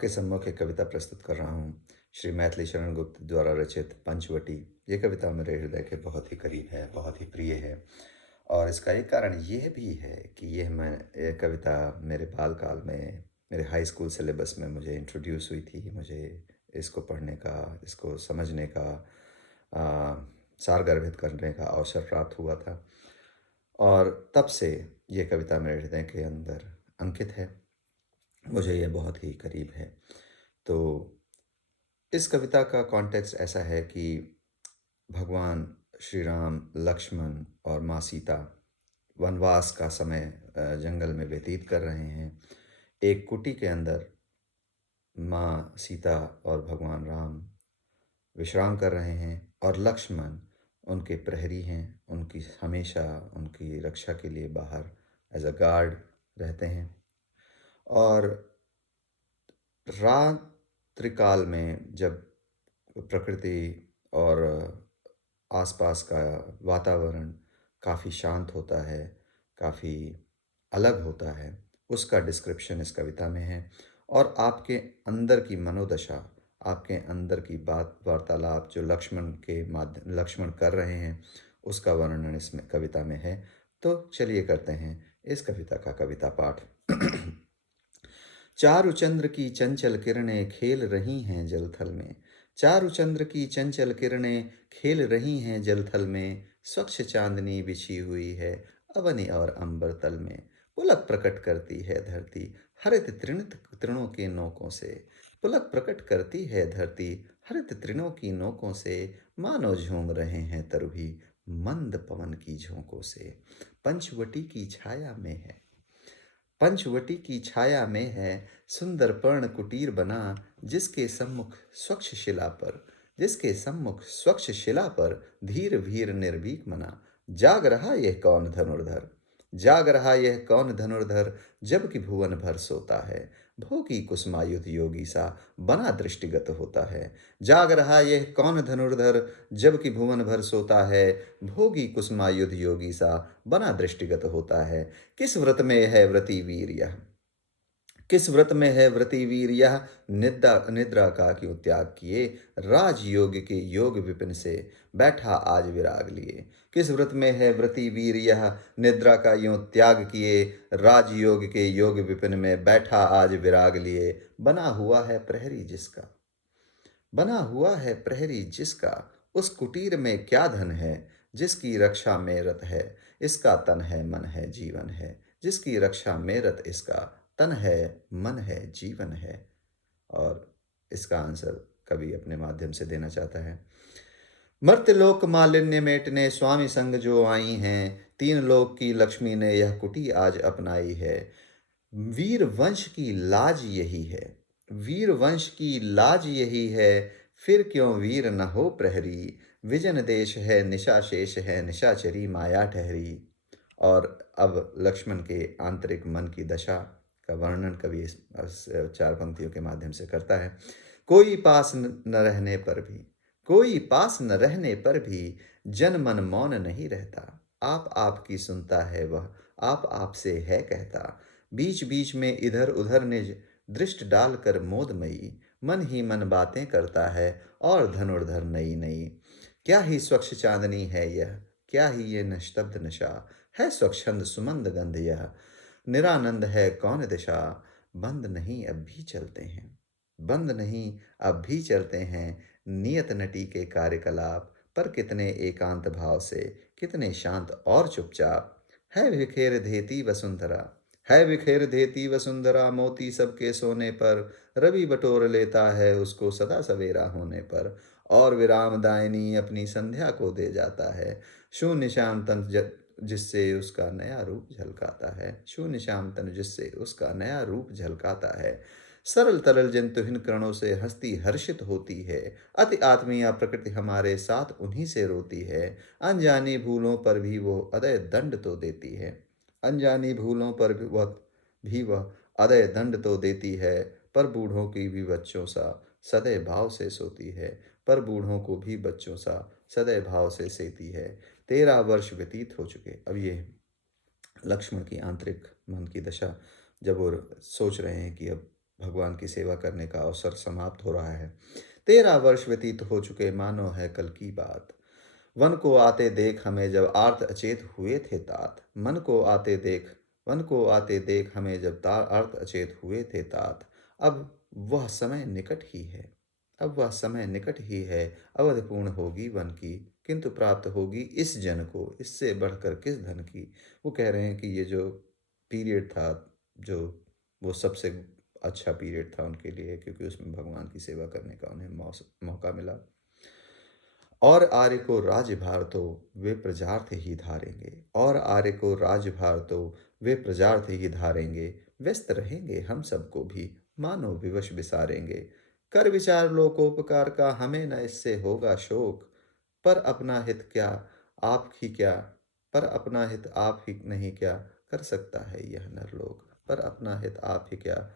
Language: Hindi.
के सम्मुख एक कविता प्रस्तुत कर रहा हूँ। श्री मैथिली शरण गुप्त द्वारा रचित पंचवटी। ये कविता मेरे हृदय के बहुत ही करीब है, बहुत ही प्रिय है। और इसका एक कारण ये भी है कि ये कविता मेरे बालकाल में, मेरे हाई स्कूल सिलेबस में मुझे इंट्रोड्यूस हुई थी। मुझे इसको पढ़ने का, इसको समझने का, अ, सारगर्भित करने का अवसर प्राप्त हुआ था। और तब से ये कविता मेरे हृदय के अंदर अंकित है। मुझे ये बहुत ही करीब है। तो इस कविता का कॉन्टेक्स्ट ऐसा है कि भगवान श्री राम, लक्ष्मण और माँ सीता वनवास का समय जंगल में व्यतीत कर रहे हैं। एक कुटी के अंदर माँ सीता और भगवान राम विश्राम कर रहे हैं और लक्ष्मण उनके प्रहरी हैं। उनकी हमेशा उनकी रक्षा के लिए बाहर एज अ गार्ड रहते हैं। और रात्रि काल में जब प्रकृति और आसपास का वातावरण काफ़ी शांत होता है, काफ़ी अलग होता है, उसका डिस्क्रिप्शन इस कविता में है। और आपके अंदर की मनोदशा, आपके अंदर की बात वार्तालाप जो लक्ष्मण कर रहे हैं, उसका वर्णन इसमें कविता में है। तो चलिए करते हैं इस कविता का कविता पाठ। चारु चंद्र की चंचल किरणें खेल रही हैं जलथल में। चारु चंद्र की चंचल किरणें खेल रही हैं जलथल में। स्वच्छ चांदनी बिछी हुई है अवनि और अंबर तल में। पुलक प्रकट करती है धरती हरित तृणित तृणों के नोकों से। पुलक प्रकट करती है धरती हरित तृणों की नोकों से। मानो झूम रहे हैं तरुभी मंद पवन की झोंकों से। पंचवटी की छाया में है, पंचवटी की छाया में है सुंदर पर्ण कुटीर बना। जिसके सम्मुख स्वच्छ शिला पर, जिसके सम्मुख स्वच्छ शिला पर धीर भीर निर्भीक मना। जाग रहा यह कौन धनुर्धर, जाग रहा यह कौन धनुर्धर जबकि भुवन भर सोता है। भोगी कुसुमायुध योगी सा बना दृष्टिगत होता है। जाग रहा यह कौन धनुर्धर जबकि भुवन भर सोता है। भोगी कुसुमायुध योगी सा बना दृष्टिगत होता है। किस व्रत में है व्रती वीर यह, किस व्रत में है व्रती वीर यह। निद्रा निद्रा का क्यों त्याग किए राजयोग के योग विपिन से बैठा आज विराग लिए। किस व्रत में है व्रती वीर यह, निद्रा का यूं त्याग किए राजयोग के योग विपिन में बैठा आज विराग लिए। बना हुआ है प्रहरी जिसका, बना हुआ है प्रहरी जिसका, उस कुटीर में क्या धन है। जिसकी रक्षा में रत है इसका तन है मन है जीवन है। जिसकी रक्षा में रत इसका तन है मन है जीवन है। और इसका आंसर कवि अपने माध्यम से देना चाहता है। मर्त्यलोक मालिन्य मेटने स्वामी संग जो आई हैं। तीन लोक की लक्ष्मी ने यह कुटी आज अपनाई है। वीर वंश की लाज यही है, वीर वंश की लाज यही है। फिर क्यों वीर न हो प्रहरी, विजन देश है निशाशेष है निशाचरी माया ठहरी। और अब लक्ष्मण के आंतरिक मन की दशा का वर्णन कवि इस चार पंक्तियों के माध्यम से करता है। कोई पास न रहने पर भी, कोई पास न रहने पर भी जन मन मौन नहीं रहता। आप आपकी सुनता है वह, आप आपसे है कहता। बीच बीच में इधर उधर निज दृष्ट डालकर मोदमयी मन ही मन बातें करता है और धनुर्धर नई नई। क्या ही स्वच्छ चांदनी है यह, क्या ही ये निस्तब्ध नशा है। स्वच्छंद सुमंद गंध यह निरानंद है कौन दिशा। बंद नहीं अब भी चलते हैं, बंद नहीं अब भी चलते हैं नियत नटी के कार्यकलाप। पर कितने एकांत भाव से, कितने शांत और चुपचाप। है बिखेर देती वसुंधरा, है बिखेर देती वसुंधरा मोती सबके सोने पर। रवि बटोर लेता है उसको सदा सवेरा होने पर। और विराम दायनी अपनी संध्या को दे जाता है। शून्य श्याम तन जिससे उसका नया रूप झलकाता है, शून्य श्याम तन जिससे उसका नया रूप झलकाता है। सरल तरल जंतुहीन कणों से हस्ती हर्षित होती है। अति आत्मीय प्रकृति हमारे साथ उन्हीं से रोती है। अनजानी भूलों पर भी वो अदय दंड तो देती है, अनजानी भूलों पर भी वह अदय दंड तो देती है। पर बूढ़ों की भी बच्चों सा सदैव भाव से सोती है, पर बूढ़ों को भी बच्चों सा सदैव भाव से सेती है। 13 वर्ष व्यतीत हो चुके। अब ये लक्ष्मण की आंतरिक मन की दशा, जब वो सोच रहे हैं कि अब भगवान की सेवा करने का अवसर समाप्त हो रहा है। 13 वर्ष व्यतीत हो चुके, मानो है कल की बात। वन को आते देख हमें जब आर्त अचेत हुए थे तात। वन को आते देख हमें जब आर्त अचेत हुए थे तात। अब वह समय निकट ही है। अब वह समय निकट ही है। अवध पूर्ण होगी वन की, किंतु प्राप्त होगी इस जन को, इससे बढ़कर किस धन की। वो कह रहे हैं कि ये जो पीरियड था, जो वो सबसे अच्छा पीरियड था उनके लिए, क्योंकि उसमें भगवान की सेवा करने का उन्हें मौका मिला। और आर्य को राज्यभार तो वे प्रजार्थ ही धारेंगे। और आर्य को राज्यभार तो वे प्रजार्थ ही धारेंगे। व्यस्त रहेंगे हम सबको भी, मानो विवश विसारेंगे। कर विचार लोकोपकार का, हमें न इससे होगा शोक। पर अपना हित क्या, आप ही क्या, पर अपना हित आप ही नहीं क्या कर सकता है यह नरलोक। पर अपना हित आप ही क्या